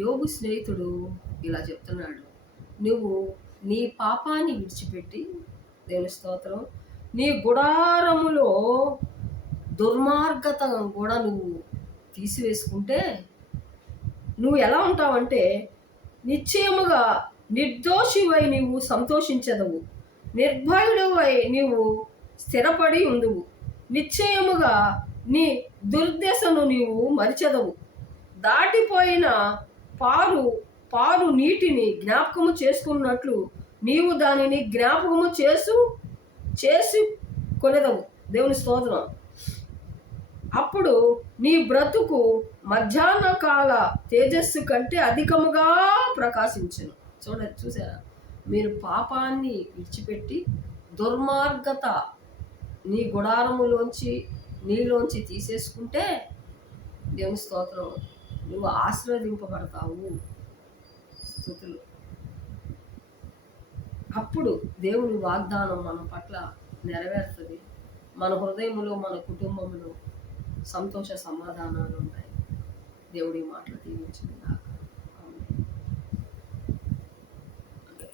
యోబు స్నేహితుడు ఇలా చెప్తున్నాడు, నువ్వు నీ పాపాన్ని విడిచిపెట్టి, దేవుని స్తోత్రం, నీ గుడారములో దుర్మార్గత కూడా నువ్వు తీసివేసుకుంటే నువ్వు ఎలా ఉంటావంటే, నిశ్చయముగా నిర్దోషివై నీవు సంతోషించదవు, నిర్భయుడవై నీవు స్థిరపడి ఉందువు, నిశ్చయముగా నీ దుర్దశను నీవు మరిచెదవు, దాటిపోయిన పారు నీటిని జ్ఞాపకము చేసుకున్నట్లు నీవు దానిని జ్ఞాపకము చేసి కొనెదవు. దేవుని స్తోత్రం. అప్పుడు నీ బ్రతుకు మధ్యాహ్న కాల తేజస్సు కంటే అధికముగా ప్రకాశించును. చూసారా, మీరు పాపాన్ని విడిచిపెట్టి దుర్మార్గత నీ గుడారములోంచి నీలోంచి తీసేసుకుంటే, దేవుని స్తోత్రం, నువ్వు ఆశీర్వదింపబడతావు. స్తుతులు. అప్పుడు దేవుని వాగ్దానం మన పట్ల నెరవేరుతుంది. మన హృదయములో, మన కుటుంబంలో సంతోష సమాధానాలు ఉంటాయి. దేవుడి మాటలు దీవించుగాక.